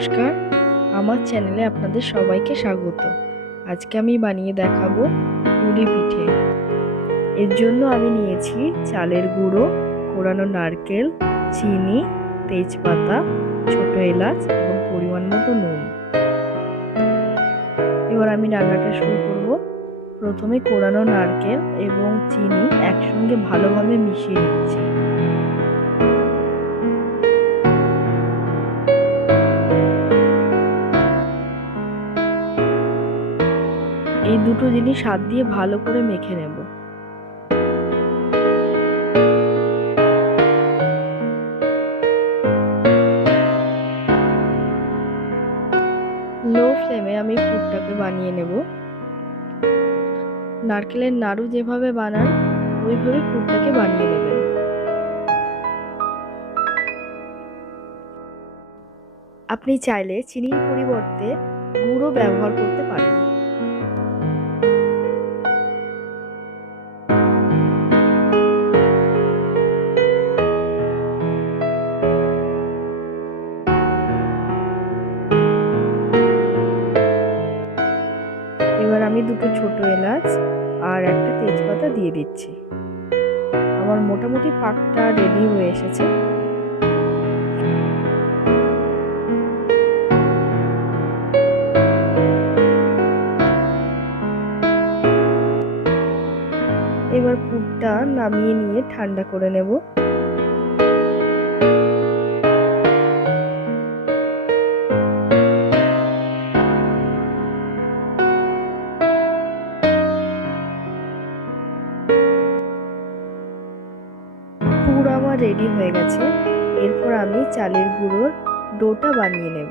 নমস্কার, আমার চ্যানেলে আপনাদের সবাইকে স্বাগত। আজকে আমি বানিয়ে দেখাবো পুলি পিঠে। এর জন্য আমি নিয়েছি চালের গুঁড়ো, কোরানো নারকেল, চিনি, তেজপাতা, ছোট এলাচ এবং পরিমাণ মতো নুন। এবার আমি রান্নাটা শুরু করব। প্রথমে কোরানো নারকেল এবং চিনি একসঙ্গে ভালোভাবে মিশিয়ে নিচ্ছি। এই দুটো জিনিস হাত দিয়ে ভালো করে মেখে নেব। লো ফ্লেমে আমি পুরটাকে বানিয়ে নেব। নারকেলের নাড়ু যেভাবে বানান ওইভাবে পুরটাকে বানিয়ে নেবেন। আপনি চাইলে চিনির পরিবর্তে গুড়ও ব্যবহার করতে পারেন। এবার আমি দুটো ছোট এলাচ আর একটা তেজপাতা দিয়ে দিচ্ছি। আমার মোটামুটি পাকটা রেডি হয়ে এসেছে। এবার পুরটা নামিয়ে নিয়ে ঠান্ডা করে নেব। পুর আমার রেডি হয়ে গেছে। এরপর আমি চালের গুঁড়োর ডোটা বানিয়ে নেব।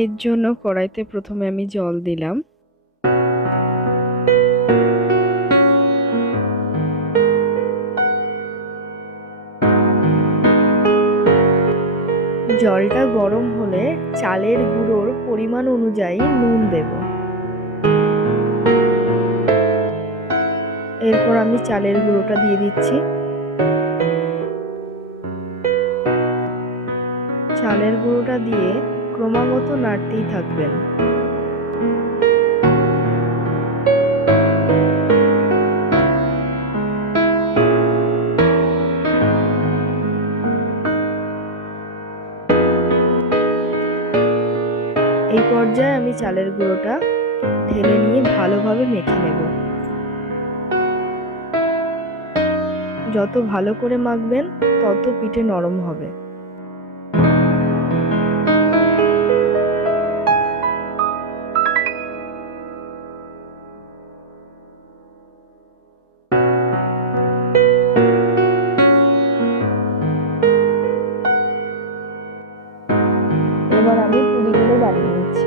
এর জন্য কড়াইতে প্রথমে আমি জল দিলাম। জলটা গরম হলে চালের গুঁড়োর পরিমাণ অনুযায়ী নুন দেব। এরপর আমি চালের গুঁড়োটা দিয়ে দিচ্ছি। চালের গুঁড়োটা দিয়ে ক্রমাগত নাড়তেই থাকবেন। এই পর্যায়ে আমি চালের গুঁড়োটা ঢেলে নিয়ে ভালোভাবে মেখে নেব। যত ভালো করে মাখবেন তত পিঠে নরম হবে। এবার আমি পুলিগুলো বানিয়ে নিচ্ছি।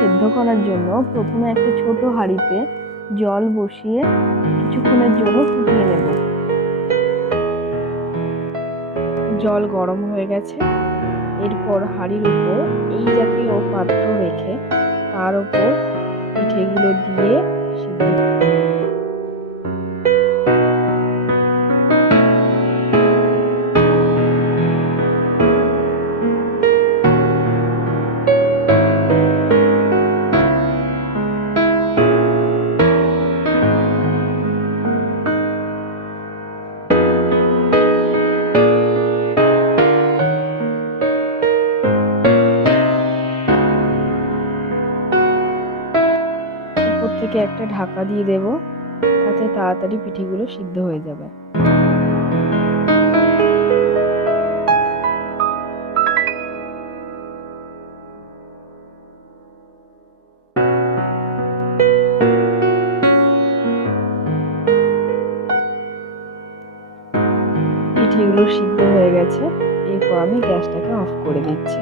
সেদ্ধ করার জন্য প্রথমে একটা ছোট হাঁড়িতে জল বসিয়ে কিছুক্ষণের জন্য ফুটিয়ে নেব। জল গরম হয়ে গেছে। এরপর হাঁড়ির উপর এই জাতীয় পাত্র রেখে তার উপর পিঠেগুলো দিয়ে সিদ্ধ থেকে একটা ঢাকা দিয়ে দেব, তাতে তাড়াতাড়ি পিঠেগুলো সিদ্ধ হয়ে যাবে। পিঠেগুলো সিদ্ধ হয়ে গেছে। এরপর আমি গ্যাসটাকে অফ করে দিচ্ছি।